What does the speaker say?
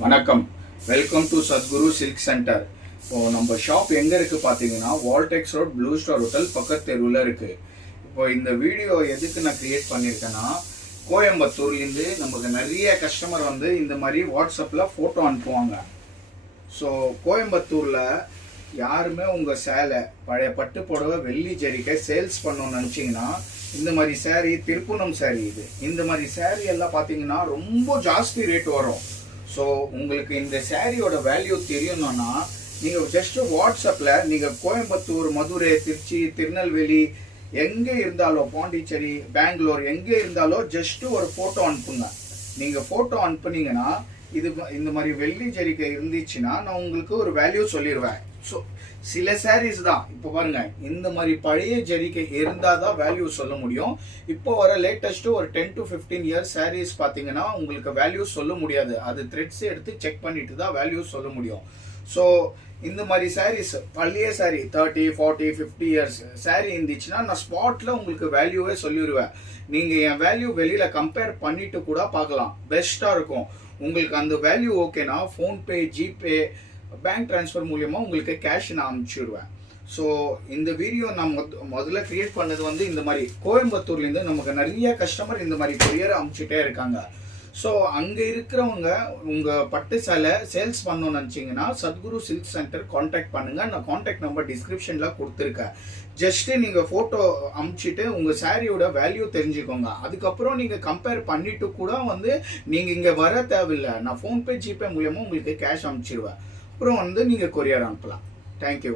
வணக்கம். Welcome to Sadguru silk centre. இப்போ நம்ம ஷாப் எங்கே இருக்குது பார்த்தீங்கன்னா, Walltax road Blue Star hotel பக்கத்து தெருவில் இருக்குது. இப்போ இந்த வீடியோ எதுக்கு நான் கிரியேட் பண்ணியிருக்கேன்னா, கோயம்புத்தூர்லேருந்து நமக்கு நிறைய கஸ்டமர் வந்து இந்த மாதிரி வாட்ஸ்அப்பில் ஃபோட்டோ அனுப்புவாங்க. ஸோ கோயம்புத்தூரில் யாருமே உங்கள் சேலை, பழைய பட்டு புடவை, வெள்ளி ஜரிகை சேல்ஸ் பண்ணணும்னு நினச்சிங்கன்னா, இந்த மாதிரி சேரீ, திருப்புணம் சேரீ, இந்த மாதிரி சேரீ எல்லாம் பார்த்தீங்கன்னா ரொம்ப ஜாஸ்தி ரேட் வரும். ஸோ உங்களுக்கு இந்த சேரீயோட வேல்யூ தெரியணும்னா நீங்கள் ஜஸ்ட் வாட்ஸ்அப்பில் நீங்கள் கோயம்புத்தூர், மதுரை, திருச்சி, திருநெல்வேலி எங்கே இருந்தாலும், பாண்டிச்சேரி, பெங்களூர் எங்கே இருந்தாலும் ஜஸ்ட் ஒரு ஃபோட்டோ அனுப்புங்க. நீங்கள் ஃபோட்டோ அனுப்புனீங்கன்னா இந்த மாதிரி வெள்ளி ஜரிகை இருந்துச்சுன்னா நான் உங்களுக்கு ஒரு வேல்யூ சொல்லிடுவேன். ஸோ சில சாரீஸ் தான் இப்போ பாருங்க, இந்த மாதிரி பழைய ஜரிகை இருந்தால் தான் வேல்யூ சொல்ல முடியும். இப்போ வர லேட்டஸ்ட் ஒரு 10 to 15 இயர்ஸ் சாரீஸ் பார்த்தீங்கன்னா உங்களுக்கு வேல்யூ சொல்ல முடியாது. அது த்ரெட்ஸ் எடுத்து செக் பண்ணிட்டு தான் வேல்யூ சொல்ல முடியும். ஸோ இந்த மாதிரி சாரீஸ், பழைய சாரீ 30, 40, 50 இயர்ஸ் சாரீ இருந்துச்சுன்னா நான் ஸ்பாட்டில் உங்களுக்கு வேல்யூவே சொல்லிடுவேன். நீங்கள் என் வேல்யூ வெளியில் கம்பேர் பண்ணிட்டு கூட பார்க்கலாம், பெஸ்ட்டாக இருக்கும். உங்களுக்கு அந்த வேல்யூ ஓகேனா ஃபோன்பே, ஜிபே, பேங்க் ட்ரான்ஸ்ஃபர் மூலியமாக உங்களுக்கு கேஷ் நான் அனுப்பிச்சிடுவேன். ஸோ இந்த வீடியோ நான் முதல்ல கிரியேட் பண்ணது வந்து இந்த மாதிரி கோயம்புத்தூர்லேருந்து நமக்கு நிறைய கஸ்டமர் இந்த மாதிரி கொரியர் அனுப்பிச்சிட்டே இருக்காங்க. ஸோ அங்கே இருக்கிறவங்க உங்கள் பட்டு சேலை சேல்ஸ் பண்ணணும்னு நினச்சிங்கன்னா சத்குரு சில்க் சென்டர் காண்டாக்ட் பண்ணுங்கள். நான் காண்டாக்ட் நம்பர் டிஸ்கிரிப்ஷனில் கொடுத்துருக்கேன். ஜஸ்ட்டு நீங்கள் ஃபோட்டோ அனுப்பிச்சிட்டு உங்கள் சாரியோட வேல்யூ தெரிஞ்சுக்கோங்க. அதுக்கப்புறம் நீங்கள் கம்பேர் பண்ணிவிட்டு கூட வந்து நீங்கள் இங்கே வர தேவையில்லை. நான் ஃபோன்பே, ஜிபே மூலியமாக உங்களுக்கு கேஷ் அனுப்பிச்சிடுவேன். அப்புறம் வந்து நீங்கள் கொரியர் அனுப்பலாம். தேங்க்யூ.